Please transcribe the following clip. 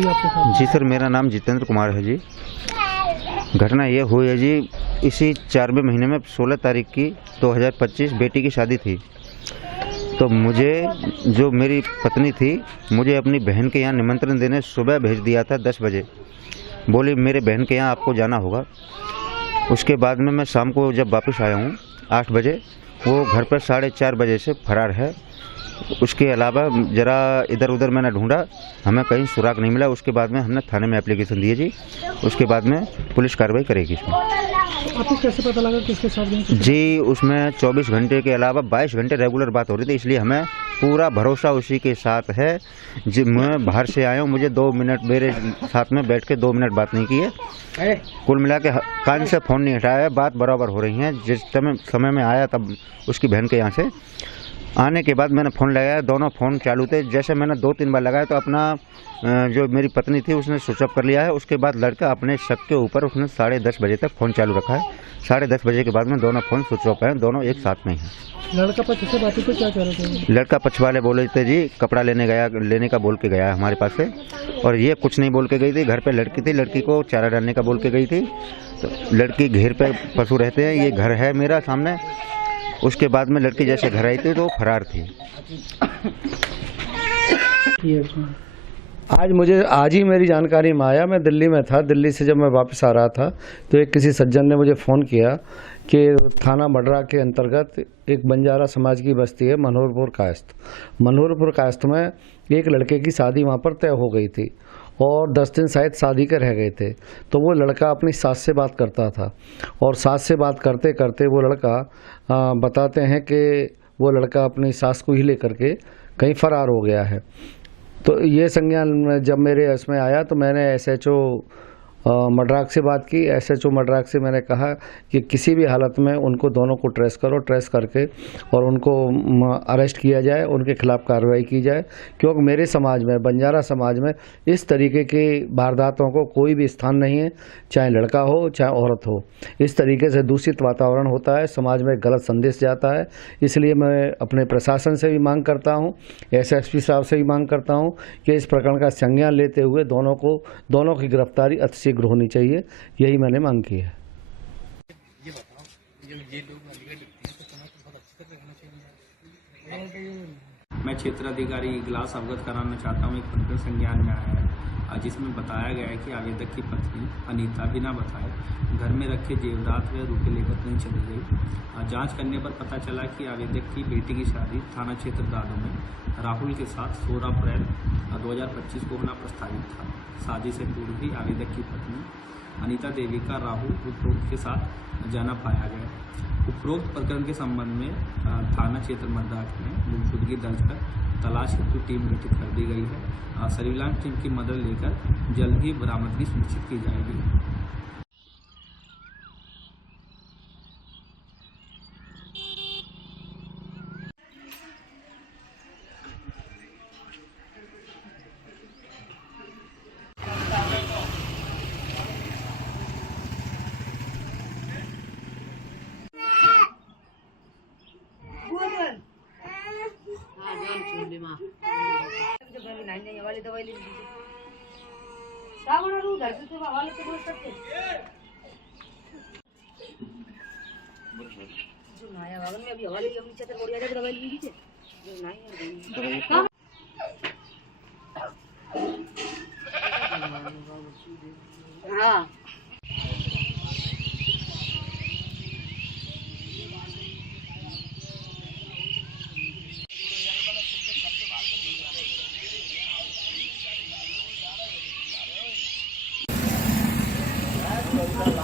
हुई आपके साथ? जी सर, मेरा नाम जितेंद्र कुमार है जी। घटना ये हुई है जी, इसी 4वें महीने में 16 तारीख की 2025 बेटी की शादी थी। तो मुझे, जो मेरी पत्नी थी, मुझे अपनी बहन के यहाँ निमंत्रण देने सुबह भेज दिया था 10 बजे। बोली मेरे बहन के यहाँ आपको जाना होगा। उसके बाद में मैं शाम को जब वापस आया हूँ 8 बजे, वो घर पर 4:30 बजे से फरार है। उसके अलावा ज़रा इधर उधर मैंने ढूंढा, हमें कहीं सुराग नहीं मिला। उसके बाद में हमने थाने में एप्लीकेशन दिए जी। उसके बाद में पुलिस कार्रवाई करेगी इसमें। आपको कैसे पता लगा किसके साथ गए? जी, उसमें 24 घंटे के अलावा 22 घंटे रेगुलर बात हो रही थी, इसलिए हमें पूरा भरोसा उसी के साथ है। जी, मैं बाहर से आया हूँ, मुझे 2 मिनट मेरे साथ में बैठ के 2 मिनट बात नहीं की है। कुल मिला के कान से फ़ोन नहीं हटाया है, बात बराबर हो रही है। जिस समय में आया तब उसकी बहन के यहाँ से आने के बाद मैंने फ़ोन लगाया, दोनों फ़ोन चालू थे। जैसे मैंने 2-3 बार लगाया तो अपना जो मेरी पत्नी थी उसने स्विच ऑफ कर लिया है। उसके बाद लड़का अपने शक के ऊपर उसने 10:30 बजे तक फ़ोन चालू रखा है। 10:30 बजे के बाद में दोनों फ़ोन स्विच ऑफ हैं, दोनों एक साथ में हैं। लड़का पक्ष से बातें तो क्या कह रहे थे? लड़का पक्ष वाले बोले थे जी कपड़ा लेने का बोल के गया है हमारे पास से, और ये कुछ नहीं बोल के गई थी। घर पे लड़की थी, लड़की को चारा डालने का बोल के गई थी। तो लड़की घेर पे पशु रहते हैं, ये घर है मेरा सामने। उसके बाद में लड़की जैसे घर आई थी तो फरार थी। आज ही मेरी जानकारी में आया। मैं दिल्ली में था, दिल्ली से जब मैं वापस आ रहा था तो एक किसी सज्जन ने मुझे फ़ोन किया कि थाना मडरा के अंतर्गत एक बंजारा समाज की बस्ती है मनोहरपुर कायस्थ। मनोहरपुर कायस्थ में एक लड़के की शादी वहाँ पर तय हो गई थी और 10 दिन शायद शादी के रह गए थे। तो वो लड़का अपनी सास से बात करता था और सास से बात करते करते वो लड़का बताते हैं कि वो लड़का अपनी सास को ही लेकर के कहीं फरार हो गया है। तो ये संज्ञान जब मेरे इसमें आया तो मैंने SHO मड्राक से बात की। SHO मड्राक से मैंने कहा कि किसी भी हालत में उनको दोनों को ट्रेस करो, ट्रेस करके और उनको अरेस्ट किया जाए, उनके खिलाफ़ कार्रवाई की जाए। क्योंकि मेरे समाज में, बंजारा समाज में, इस तरीके की वारदातों को कोई भी स्थान नहीं है, चाहे लड़का हो चाहे औरत हो। इस तरीके से दूषित वातावरण होता है, समाज में गलत संदेश जाता है। इसलिए मैं अपने प्रशासन से भी मांग करता हूँ, SSP साहब से भी मांग करता हूँ कि इस प्रकरण का संज्ञान लेते हुए दोनों की गिरफ्तारी अतिशीघ्र होनी चाहिए। यही मैंने मांग की है। ये बताओ, ये लोग मैं क्षेत्राधिकारी इगलास अवगत कराना चाहता हूँ। एक प्रकरण संज्ञान में आया है जिसमें बताया गया है कि आवेदक की पत्नी अनीता बिना बताए घर में रखे जेवरात व रुपये लेकर कहीं चली गई। जांच करने पर पता चला कि आवेदक की बेटी की शादी थाना क्षेत्र दादो में राहुल के साथ 16 अप्रैल 2025 को होना प्रस्तावित था। शादी से पूर्व ही आवेदक की पत्नी अनीता देवी का राहुल उपरोक्त के साथ जाना पाया गया। उपरोक्त प्रकरण के संबंध में थाना क्षेत्र मड्राक में गुमशुदगी दर्ज कर तलाश हेतु टीम गठित कर दी गई है। सर्विलांस टीम की मदद लेकर जल्द ही बरामदगी सुनिश्चित की जाएगी। वाली दवाई ले लीजिए। सावन और उधर से वाले तो बोल सकते जो नया वागन में अभी हवा ले अपनी छतर बोड़ी आ जाए दवाई ले लीजिए। जो नहीं है हाँ Gracias.